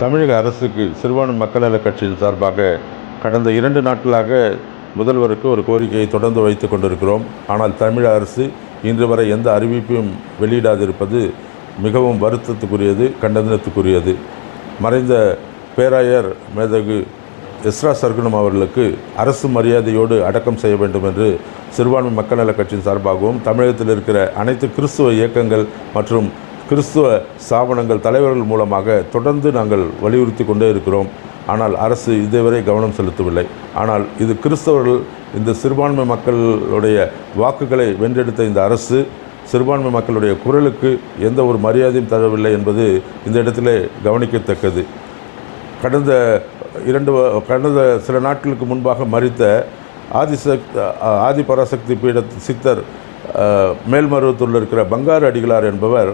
தமிழக அரசுக்கு சிறுபான்மை மக்கள் நலக் கட்சியின் சார்பாக கடந்த 2 நாட்களாக முதல்வருக்கு ஒரு கோரிக்கையை தொடர்ந்து வைத்துக் கொண்டிருக்கிறோம். ஆனால் தமிழக அரசு இன்று வரை எந்த அறிவிப்பையும் வெளியிடாதிருப்பது மிகவும் வருத்தத்துக்குரியது, கண்டனத்துக்குரியது. மறைந்த பேராயர் மேதகு எஸ்ரா சர்க்குணம் அவர்களுக்கு அரசு மரியாதையோடு அடக்கம் செய்ய வேண்டும் என்று சிறுபான்மை மக்கள் நலக் கட்சியின் சார்பாகவும் தமிழகத்தில் இருக்கிற அனைத்து கிறிஸ்துவ இயக்கங்கள் மற்றும் கிறிஸ்துவ ஸ்தாபனங்கள் தலைவர்கள் மூலமாக தொடர்ந்து நாங்கள் வலியுறுத்தி கொண்டே இருக்கிறோம். ஆனால் அரசு இதுவரை கவனம் செலுத்தவில்லை. ஆனால் இது கிறிஸ்தவர்கள் இந்த சிறுபான்மை மக்களுடைய வாக்குகளை வென்றெடுத்த இந்த அரசு சிறுபான்மை மக்களுடைய குரலுக்கு எந்த ஒரு மரியாதையும் தரவில்லை என்பது இந்த இடத்திலே கவனிக்கத்தக்கது. கடந்த சில நாட்களுக்கு முன்பாக மரித்த ஆதிபராசக்தி பீட சித்தர் மேல்மருவத்தூரில் இருக்கிற பங்காரு அடிகளார் என்பவர்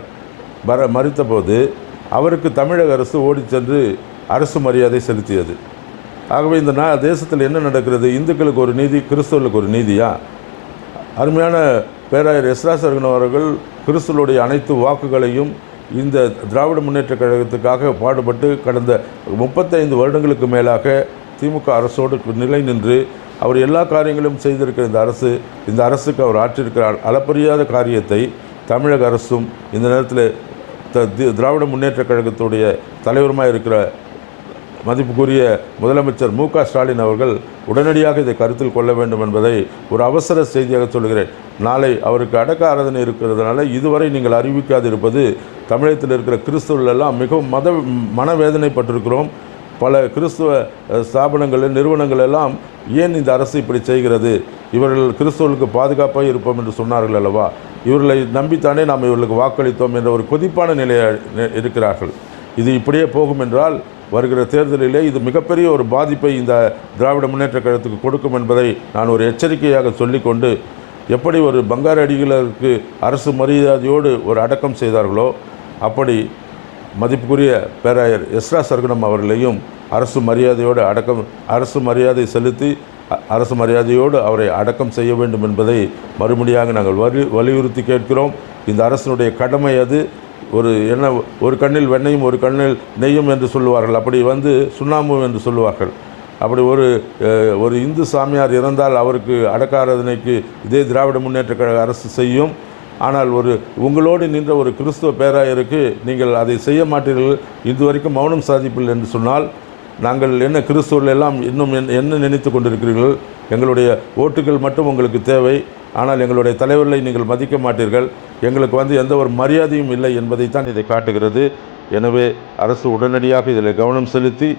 மரித்தபோது அவருக்கு தமிழக அரசு ஓடிச் சென்று அரசு மரியாதை செலுத்தியது. ஆகவே இந்த தேசத்தில் என்ன நடக்கிறது? இந்துக்களுக்கு ஒரு நீதி, கிறிஸ்தவர்களுக்கு ஒரு நீதியா? அருமையான பேராயர் எஸ்ரா சர்க்குணம் அவர்கள் கிறிஸ்தவருடைய அனைத்து வாக்குகளையும் இந்த திராவிட முன்னேற்றக் கழகத்துக்காக பாடுபட்டு கடந்த 35 வருடங்களுக்கு மேலாக திமுக அரசோடு நிலை நின்று அவர் எல்லா காரியங்களும் செய்திருக்கிற இந்த அரசுக்கு அவர் ஆற்றியிருக்கிறார் அளப்பரியாத காரியத்தை தமிழக அரசும் இந்த நேரத்தில் திராவிட முன்னேற்றக் கழகத்துடைய தலைவருமாக இருக்கிற மதிப்புக்குரிய முதலமைச்சர் மு க ஸ்டாலின் அவர்கள் உடனடியாக இதை கருத்தில் கொள்ள வேண்டும் என்பதை ஒரு அவசர செய்தியாக சொல்கிறேன். நாளை அவருக்கு அடக்க ஆராதனை இருக்கிறதுனால இதுவரை நீங்கள் அறிவிக்காதிருப்பது தமிழகத்தில் இருக்கிற கிறிஸ்தவர்கள் எல்லாம் மிகவும் மனவேதனைப்பட்டிருக்கிறோம். பல கிறிஸ்துவ ஸ்தாபனங்கள், நிறுவனங்கள் எல்லாம் ஏன் இந்த அரசு இப்படி செய்கிறது? இவர்கள் கிறிஸ்தவர்களுக்கு பாதுகாப்பாக இருப்போம் என்று சொன்னார்கள் அல்லவா? இவர்களை நம்பித்தானே நாம் இவர்களுக்கு வாக்களித்தோம் என்ற ஒரு கொதிப்பான நிலையை இருக்கிறார்கள். இது இப்படியே போகும் என்றால் வருகிற தேர்தலிலே இது மிகப்பெரிய ஒரு பாதிப்பை இந்த திராவிட முன்னேற்றக் கழகத்துக்கு கொடுக்கும் என்பதை நான் ஒரு எச்சரிக்கையாக சொல்லிக்கொண்டு, எப்படி ஒரு பங்காரு அடிகளுக்கு அரசு மரியாதையோடு ஒரு அடக்கம் செய்தார்களோ அப்படி மதிப்புக்குரிய பேராயர் எஸ்ரா சர்க்குணம் அவர்களையும் அரசு மரியாதை செலுத்தி அரசு மரியாதையோடு அவரை அடக்கம் செய்ய வேண்டும் என்பதை மறுபடியாக நாங்கள் வலியுறுத்தி கேட்கிறோம். இந்த அரசினுடைய கடமை அது. ஒரு கண்ணில் வெண்ணையும் ஒரு கண்ணில் நெய்யும் என்று சொல்லுவார்கள். அப்படி சுண்ணாம்பு என்று சொல்லுவார்கள். அப்படி ஒரு இந்து சாமியார் இறந்தால் அவருக்கு அடக்க ஆராதனைக்கு இதே திராவிட முன்னேற்றக் கழக அரசு செய்யும். ஆனால் உங்களோடு நின்ற ஒரு கிறிஸ்துவ பேராயருக்கு நீங்கள் அதை செய்ய மாட்டீர்கள், இதுவரைக்கும் மௌனம் சாதிப்பில் என்று சொன்னால் நாங்கள் என்ன கிறிஸ்துவர்கள் எல்லாம் இன்னும் என்ன நினைத்து கொண்டிருக்கிறீர்கள்? எங்களுடைய ஓட்டுகள் மட்டும் உங்களுக்கு தேவை, ஆனால் எங்களுடைய தலைவர்களை நீங்கள் மதிக்க மாட்டீர்கள், எங்களுக்கு எந்த ஒரு மரியாதையும் இல்லை என்பதைத்தான் இதை காட்டுகிறது. எனவே அரசு உடனடியாக இதில் கவனம் செலுத்தி